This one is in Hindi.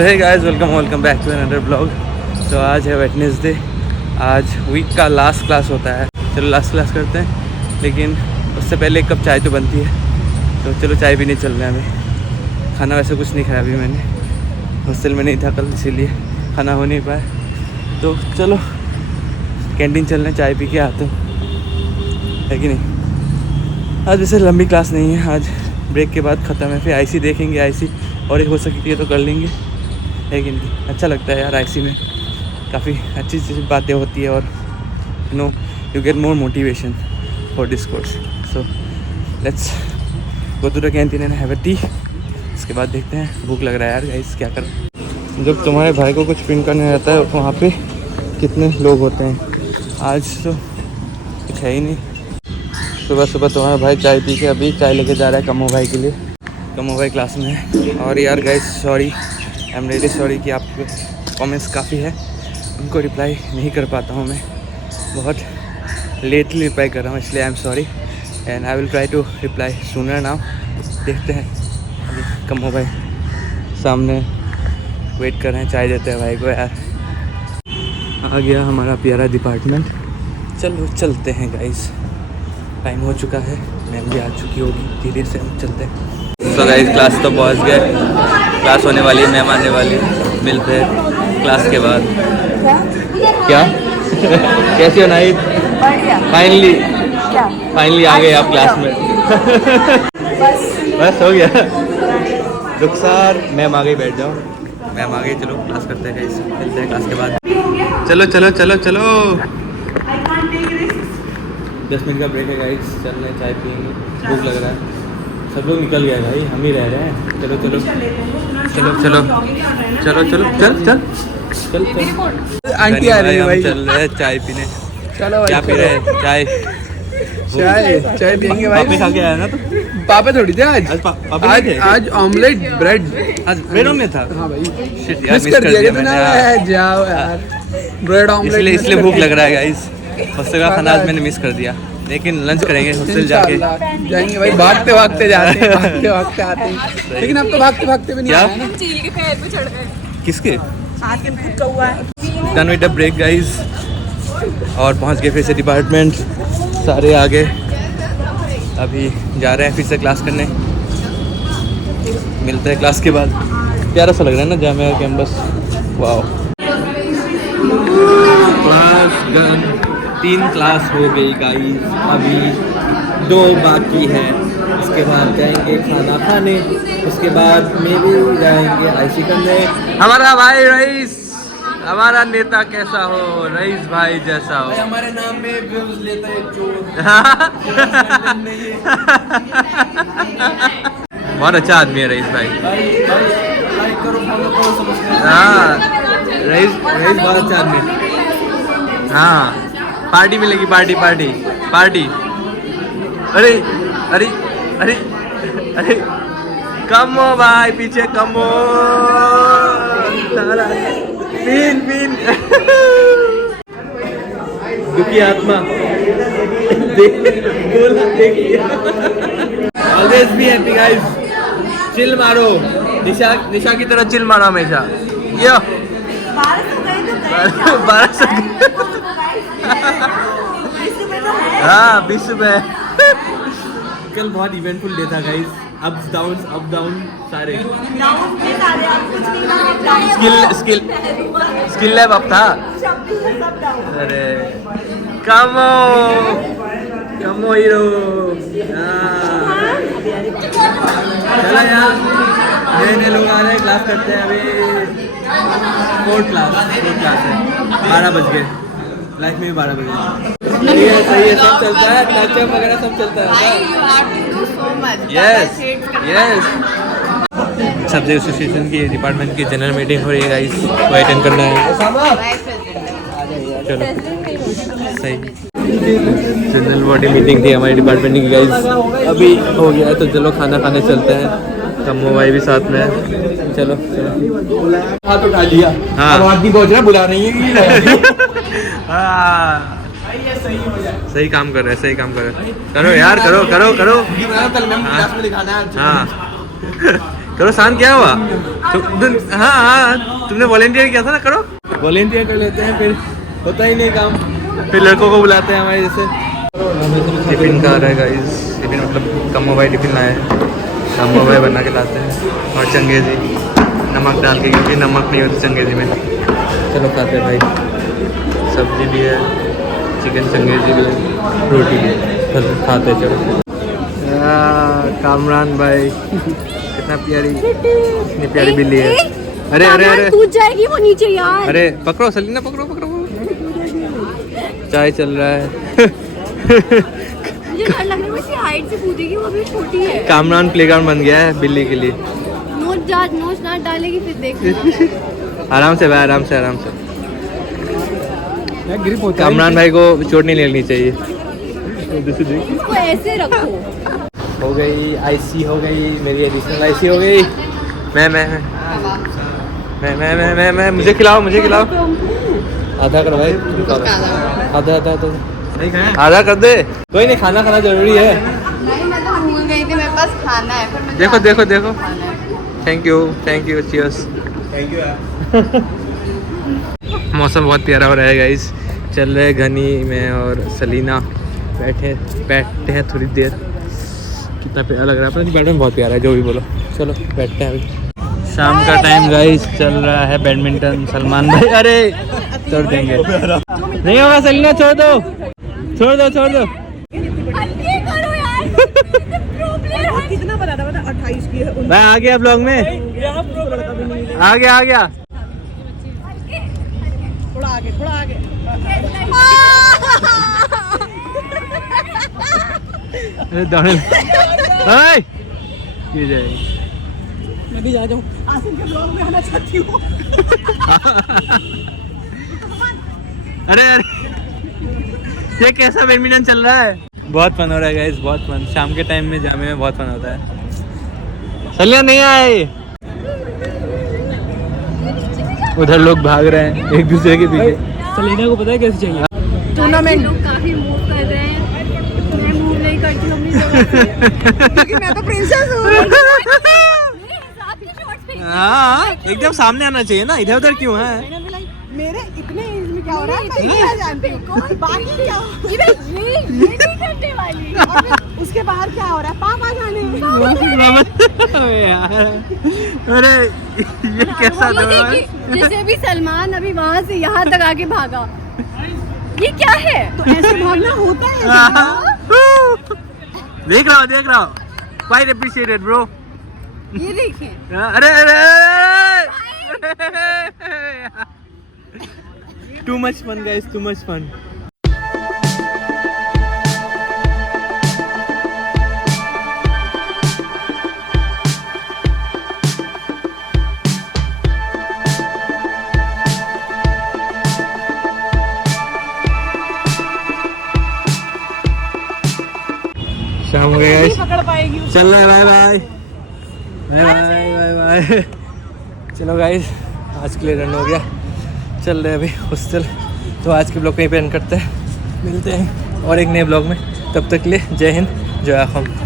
So hey guys, welcome back to another blog. तो आज है वेडनेसडे, आज वीक का लास्ट क्लास होता है। चलो लास्ट क्लास करते हैं, लेकिन उससे पहले एक कप चाय तो बनती है। तो चलो चाय भी नहीं चल रहे हैं अभी। खाना वैसे कुछ नहीं खाया अभी मैंने, हॉस्टल में नहीं था कल, इसीलिए खाना हो नहीं पाया। तो चलो कैंटीन चल रहे हैं, चाय पी के आते हैं, है कि नहीं। आज वैसे लंबी क्लास नहीं है, आज ब्रेक के बाद ख़त्म है। फिर आईसी देखेंगे, आईसी और एक हो सकती है तो कर लेंगे, है कि नहीं। अच्छा लगता है यार, आईसी में काफ़ी अच्छी अच्छी बातें होती है और you get more motivation for this course. So let's go to the canteen and have a tea. इसके बाद देखते हैं, भूख लग रहा है यार गाइस, क्या करें। जब तुम्हारे भाई को कुछ प्रिंट करने रहता है वहाँ पे कितने लोग होते हैं। आज तो कुछ है ही नहीं। सुबह सुबह तुम्हारा भाई चाय पी के अभी चाय लेके जा रहा है कमो भाई के लिए। कमो भाई क्लास में है। और यार guys sorry, I am really sorry कि आपके कमेंट्स काफ़ी है, उनको रिप्लाई नहीं कर पाता हूँ मैं, बहुत लेटली रिप्लाई कर रहा हूँ, इसलिए I am sorry and I will try to reply sooner now. देखते हैं, अभी कमो भाई सामने वेट कर रहे हैं, चाय देते हैं भाई को। यार आ गया हमारा प्यारा डिपार्टमेंट। चलो चलते हैं गाइस, टाइम हो चुका है, मैम भी आ चुकी होगी, धीरे से हम चलते हैं। तो गाइस क्लास तो पहुंच गए, क्लास होने वाली है, मैम आने वाली है, मिलते हैं क्लास के बाद। क्या कैसे हो नाइट? फाइनली आ गए आप क्लास में। बस हो गया। रुखसार मैम आ गई, बैठ जाओ। मैम आ गई, चलो क्लास करते हैं गाइस, मिलते हैं क्लास के बाद। चलो चलो चलो चलो, 10 मिनट का ब्रेक है गाइस, चल रहे हैं, चाय पियेंगे, भूख लग रहा है। सब लोग निकल गए भाई, हम ही रह रहे हैं। चलो चलो चलो चलो चलो चलो चल चल चल चल। आंटी आ रही है भाई, चल रहे हैं चाय पीने। चलो भाई, क्या पी रहे हैं? चाय चाय पियेंगे भाई। पापे खा के आया ना? तो पापा थोड़ी थे आज ऑमलेट ब्रेड, आज ब्रेड ऑमलेट था। हाँ भाई, शिट यार, मिस कर दिया मैंने। जाओ यार, ब्रेड ऑमलेट इसलिए भूख लग रहा है गाइस। हॉस्टल का खाना आज मैंने मिस कर दिया, लेकिन लंच करेंगे हॉस्टल जाके। जाएंगे भाई, भागते भागते जाते हैं, भागते भागते आते हैं। लेकिन अब तो भागते भागते भी नहीं आए ना। चील के पैर पे चढ़ गए। किसके? आके खुद का हुआ है। Done with the break guys, और पहुंच गए फिर से डिपार्टमेंट, सारे आ गए। अभी जा रहे हैं फिर से क्लास करने, मिलते हैं क्लास के बाद। प्यारा सा लग रहा है ना Jamia campus, wow. Class done, 3 class हो गई गाइस, अभी 2 बाकी है। उसके बाद जाएंगे खाना खाने, उसके बाद में भी जाएंगे आईसी करने। हमारा भाई रईस, हमारा नेता कैसा हो, रईस भाई जैसा हो। हमारे नाम में व्यूज लेता है चोर। बहुत अच्छा आदमी है रईस भाई। लाइक करो, फॉलो करो, सब्सक्राइब। हाँ रईस बहुत अच्छा आदमी है। हाँ पार्टी मिलेगी, पार्टी पार्टी पार्टी। अरे अरे अरे अरे कम हो भाई, पीछे कम हो। पीन पीन दुखी आत्मा always be happy guys. Chill मारो, निशा की तरह चिल मारो हमेशा। यो 12 हाँ 20 रुपए। कल बहुत इवेंटफुल डे था गाइस, अप डाउन सारे। स्किल लैब अप था। अरे कमो हीरो। चलो यार, नए लोग आ रहे हैं, क्लास करते हैं अभी। 4th क्लास है, 12 बज गए, लाइफ में भी 12 बजे। सही है, सब चलता है, क्लचअप वगैरह सब चलता है। Yes yes. सब्जेक्ट एसोसिएशन की डिपार्टमेंट की जनरल मीटिंग हो रही है गाइस, वो अटेंड करना है। चलो सही, जनरल बॉडी मीटिंग थी हमारी डिपार्टमेंट की गाइस, अभी हो गया है। तो चलो खाना खाने चलते हैं, कम्मो भाई भी साथ में है। चलो चलो, हाथ उठा लिया। हाँ आदमी पहुंच रहा, बुला नहीं है। हाँ सही काम कर रहे हैं, सही काम कर रहे हैं। करो यार, करो करो करो। कल मैम क्लास में दिखाना है। हाँ करो शांत, क्या हुआ? हाँ हाँ, तुमने वॉलेंटियर किया था ना, करो। वॉलेंटियर कर लेते हैं, फिर होता ही नहीं काम, फिर लड़कों को बुलाते हैं हमारे जैसे। टिफिन का आ रहा है गाइस, टिफिन मतलब कम मोबाइल टिफिन लाए हैं, कम मोबाइल बना के लाते हैं। और चंगेजी नमक डाल के, क्योंकि नमक नहीं होती चंगेजी में। चलो खाते हैं भाई, सब्जी भी है, चिकन चंगेजी भी है, रोटी भी है, चलो खाते चलो। कामरान भाई कितना प्यारी, कितनी प्यारी बिल्ली है। अरे अरे अरे कूद जाएगी वो नीचे यार। अरे पकड़ो सलीना, पकड़ो पकड़ो। चाय चल रहा है। मुझे डर लग रहा है, इसकी हाइट से कूदेगी, वो अभी छोटी है। कामरान प्लेग्राउंड बन गया है बिल्ली के लिए। नोच डांट डालेगी फिर देखना। आराम से भाई, आराम से आराम से। ग्रिप होता है। कामरान भाई को चोट नहीं लगनी चाहिए। इसको ऐसे रखो। हो गई आईसी, हो गई मेरी एडिशनल आईसी हो गई। मैं मुझे खिलाओ, मुझे खिलाओ। आधा करो भाई, आधा आधा आधा आधा कर दे। कोई नहीं, खाना खाना जरूरी है। नहीं, मैं तो भूल गई थी, मेरे पास खाना है। फिर देखो देखो देखो, थैंक यू चीयर्स। मौसम बहुत प्यारा हो रहा है गाइस। चल रहे घनी में और सलीना बैठते हैं थोड़ी देर। कितना प्यारा लग रहा है, अपना बैडमिंटन बहुत प्यारा है, जो भी बोलो। चलो बैठते हैं अभी। शाम का टाइम गाइस, चल रहा है बैडमिंटन। सलमान भाई अरे छोड़ देंगे, नहीं होगा सलीना, छोड़ दो छोड़ दो छोड़ दो। कितना बता 28 की है। मैं आ गया ब्लॉग में, आ गया। थोड़ा आगे। अरे दौड़े ये जाए। मैं भी जा जाऊँ, आसिम के ब्लॉग में आना चाहती हूँ। अरे ये कैसा बैडमिंटन चल रहा है? बहुत फन हो रहा है गाइस, बहुत फन। शाम के टाइम में जामे में बहुत फन होता है। सलिया नहीं आए, उधर लोग भाग रहे हैं एक दूसरे के पीछे। सलीना को पता है कैसे चाहिए टूर्नामेंट। लोग काफी मूव कर रहे हैं, मैं मूव नहीं करती हूँ अपनी जगह से, क्योंकि मैं तो प्रिंसेस हूँ। हाँ, एकदम सामने आना चाहिए ना, इधर उधर क्यों है? मेरे इतने एज में क्या हो रहा है मैं क्या जानती हूँ। बाकी क्या ये नहीं करने वाली। और फिर उसके बाहर क्या हो रहा है, पापा जाने। यार अरे ये कैसा दौर है? जैसे भी सलमान अभी वहाँ से यहाँ तक आके भागा, ये क्या है? तो ऐसे भागना होता है। देख रहा हूँ क्वाइट अप्रिशिएटेड ब्रो। ये देखें, अरे too much fun guys, too much fun. शाम हो गई गाइस, पकड़ पाएगी। चल रहा है, बाय बाय। चलो गाइस, आज के लिए रन हो गया, चल रहे अभी हॉस्टल। तो आज के ब्लॉग कहीं पे एंड करते हैं, मिलते हैं और एक नए ब्लॉग में। तब तक के लिए जय हिंद, जय असम।